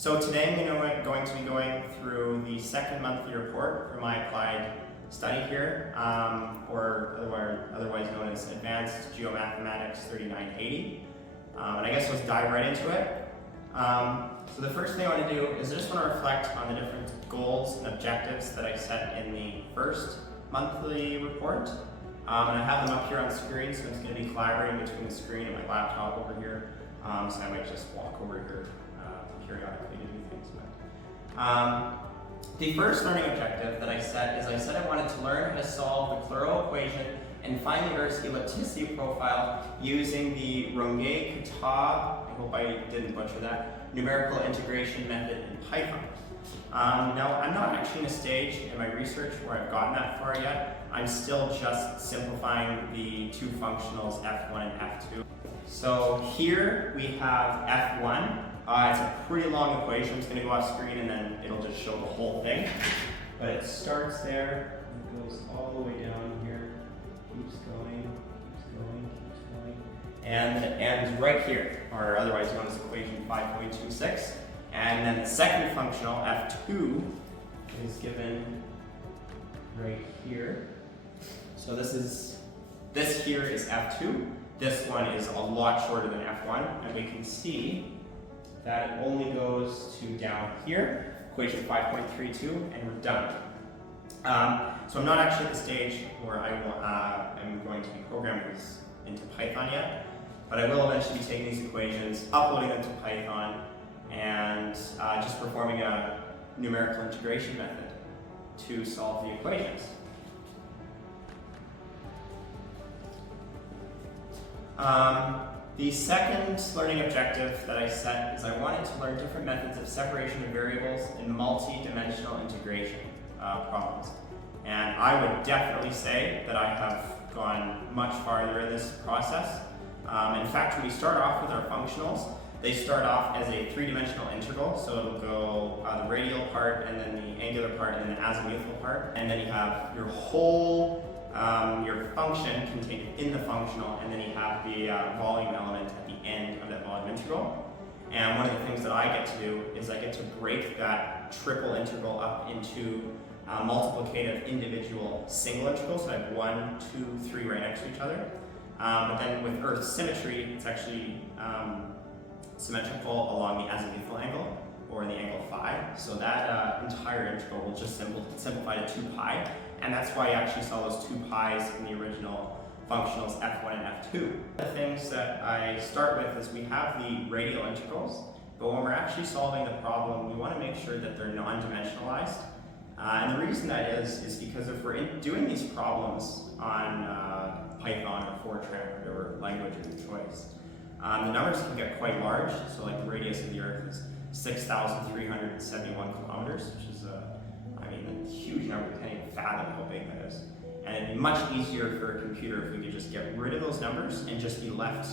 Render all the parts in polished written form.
So today I'm going to be going through the second monthly report for my applied study here, or otherwise known as Advanced Geomathematics 3980. And I guess let's dive right into it. So the first thing I want to do is I just want to reflect on the different goals and objectives that I set in the first monthly report. And I have them up here on the screen, so it's going to be collaborating between the screen and my laptop over here. So I might just walk over here periodically to do things. The first learning objective that I set is I wanted to learn how to solve the Clairaut equation and find the Earth's ellipticity profile using the Runge-Kutta, I hope I didn't butcher that, numerical integration method in Python. Now, I'm not actually in a stage in my research where I've gotten that far yet. I'm still just simplifying the two functionals f1 and f2. So here we have f1. It's a pretty long equation. It's going to go off screen and then it'll just show the whole thing. But it starts there, and it goes all the way down here, keeps going, and it ends right here, or otherwise known as equation 5.26. And then the second functional, f2, is given right here. So this here is f2. This one is a lot shorter than f1, and we can see that it only goes to down here, equation 5.32, and we're done. So I'm not actually at the stage where I'm going to be programming this into Python yet, but I will eventually be taking these equations, uploading them to Python, and just performing a numerical integration method to solve the equations. The second learning objective that I set is I wanted to learn different methods of separation of variables in multi-dimensional integration problems. And I would definitely say that I have gone much farther in this process. In fact, when we start off with our functionals, they start off as a three-dimensional integral, so it'll go the radial part, and then the angular part, and then the azimuthal part, and then you have your whole your function contained in the functional, and then you have the volume element at the end of that volume integral. And one of the things that I get to do is I get to break that triple integral up into multiplicative individual single integrals. So I have 1, 2, 3 right next to each other. But then with Earth symmetry, it's actually symmetrical along the azimuthal angle, or in the angle phi. So that entire integral will just simplify to 2 pi. And that's why you actually saw those 2 pi's in the original functionals f1 and f2. The things that I start with is we have the radial integrals, but when we're actually solving the problem, we want to make sure that they're non-dimensionalized. And the reason that is because if we're doing these problems on Python or Fortran, whatever language of your choice, the numbers can get quite large. So like the radius of the Earth is 6,371 kilometers, which is a huge number. We can't even fathom how big that is. And it'd be much easier for a computer if we could just get rid of those numbers and just be left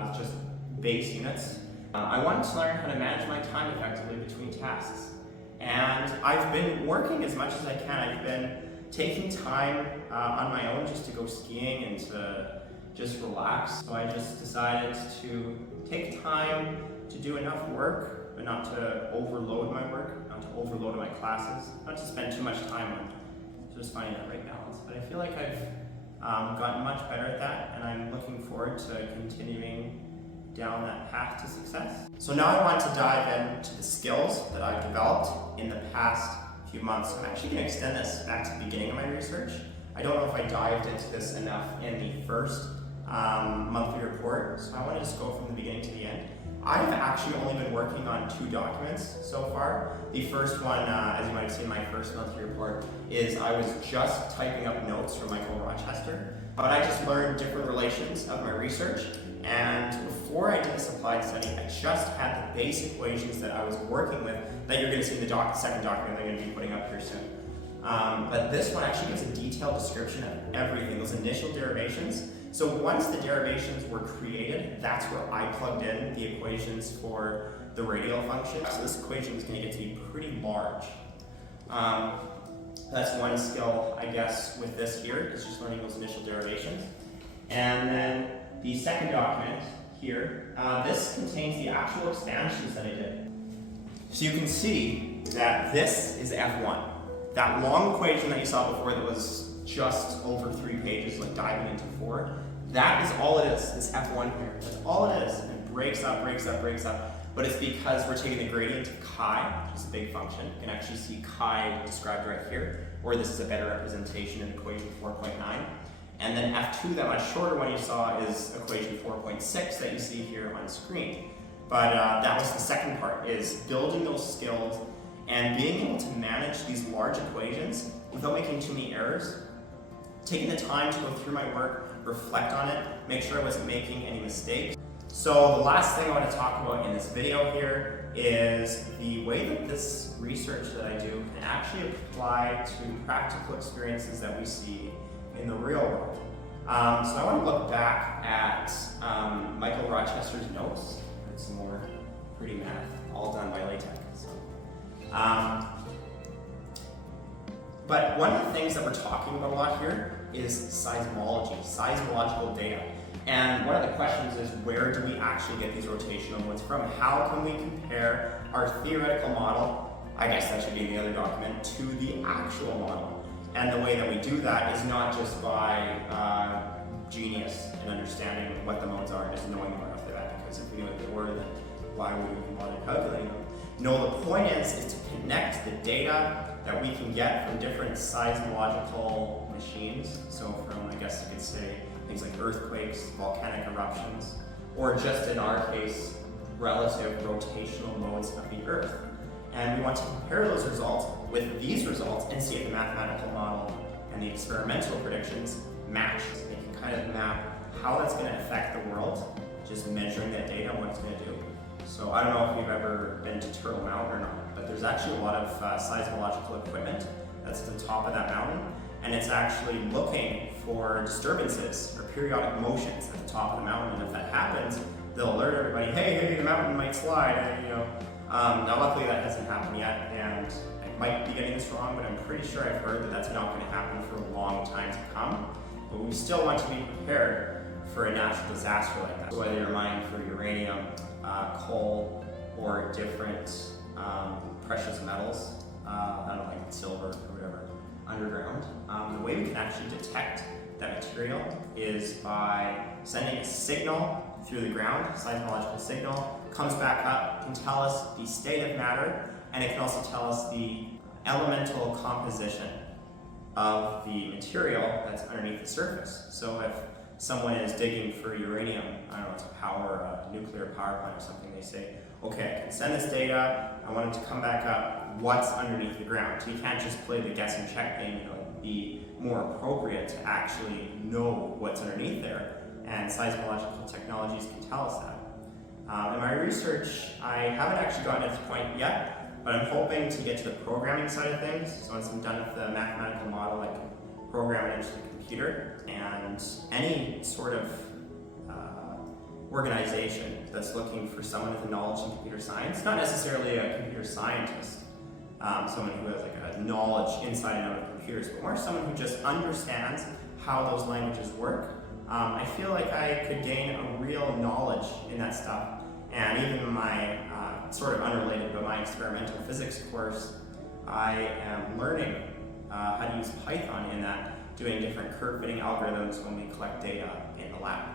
with just base units. I wanted to learn how to manage my time effectively between tasks. And I've been working as much as I can. I've been taking time on my own just to go skiing and to just relax. So I just decided to take time to do enough work, but not to overload my work, not to overload my classes, not to spend too much time on it. Just finding that right balance. But I feel like I've gotten much better at that, and I'm looking forward to continuing down that path to success. So now I want to dive into the skills that I've developed in the past few months. I'm actually going to extend this back to the beginning of my research. I don't know if I dived into this enough in the first monthly report, so I want to just go from the beginning to the end. I've actually only been working on 2 documents so far. The first one, as you might have seen in my first monthly report, is I was just typing up notes from Michael Rochester, but I just learned different relations of my research. And before I did this applied study, I just had the base equations that I was working with that you're going to see in the second document that I'm going to be putting up here soon. But this one actually gives a detailed description of everything, those initial derivations. So once the derivations were created, that's where I plugged in the equations for the radial function. So this equation is going to get to be pretty large. That's one skill, I guess, with this here, is just learning those initial derivations. And then the second document here, this contains the actual expansions that I did. So you can see that this is F1. That long equation that you saw before that was just over 3 pages, like diving into 4, that is all it is, this F1 here. That's all it is. And it breaks up, breaks up, breaks up. But it's because we're taking the gradient of chi, which is a big function. You can actually see chi described right here, or this is a better representation in equation 4.9. And then F2, that much shorter one you saw, is equation 4.6 that you see here on screen. But that was the second part, is building those skills and being able to manage these large equations without making too many errors, taking the time to go through my work, reflect on it, make sure I wasn't making any mistakes. So the last thing I want to talk about in this video here is the way that this research that I do can actually apply to practical experiences that we see in the real world. So I want to look back at Michael Rochester's notes. It's some more pretty math, all done by LaTeX. So. But one of the things that we're talking about a lot here is seismology, seismological data. And one of the questions is, where do we actually get these rotational modes from? How can we compare our theoretical model, I guess that should be in the other document, to the actual model? And the way that we do that is not just by genius and understanding what the modes are and just knowing them right off the bat, because if we knew what they were, then why would we even bother calculating them? No, the point is to connect the data that we can get from different seismological machines. So from, I guess you could say, things like earthquakes, volcanic eruptions, or just in our case, relative rotational modes of the Earth. And we want to compare those results with these results and see if the mathematical model and the experimental predictions match. They can kind of map how that's going to affect the world, just measuring that data and what it's going to do. So I don't know if you've ever been to Turtle Mountain or not, but there's actually a lot of seismological equipment that's at the top of that mountain, and it's actually looking for disturbances or periodic motions at the top of the mountain. And if that happens, they'll alert everybody, hey, the mountain might slide. And, now luckily that hasn't happened yet, and I might be getting this wrong, but I'm pretty sure I've heard that that's not going to happen for a long time to come. But we still want to be prepared for a natural disaster like that. So whether you're mining for uranium, coal, or different precious metals, I don't know, like silver or whatever, underground, the way we can actually detect that material is by sending a signal through the ground, seismological signal, comes back up, can tell us the state of matter, and it can also tell us the elemental composition of the material that's underneath the surface. So if someone is digging for uranium, I don't know, to power a nuclear power plant or something, they say, okay, I can send this data, I want it to come back up, what's underneath the ground? So you can't just play the guess and check game, it'd be more appropriate to actually know what's underneath there, and seismological technologies can tell us that. In my research, I haven't actually gotten to this point yet, but I'm hoping to get to the programming side of things. So once I'm done with the mathematical model, I can program it into the computer, and any sort of organization that's looking for someone with a knowledge in computer science, not necessarily a computer scientist, someone who has like a knowledge inside and out of computers, but more someone who just understands how those languages work. I feel like I could gain a real knowledge in that stuff. And even in my sort of unrelated, but my experimental physics course, I am learning how to use Python in that, doing different curve fitting algorithms when we collect data in the lab.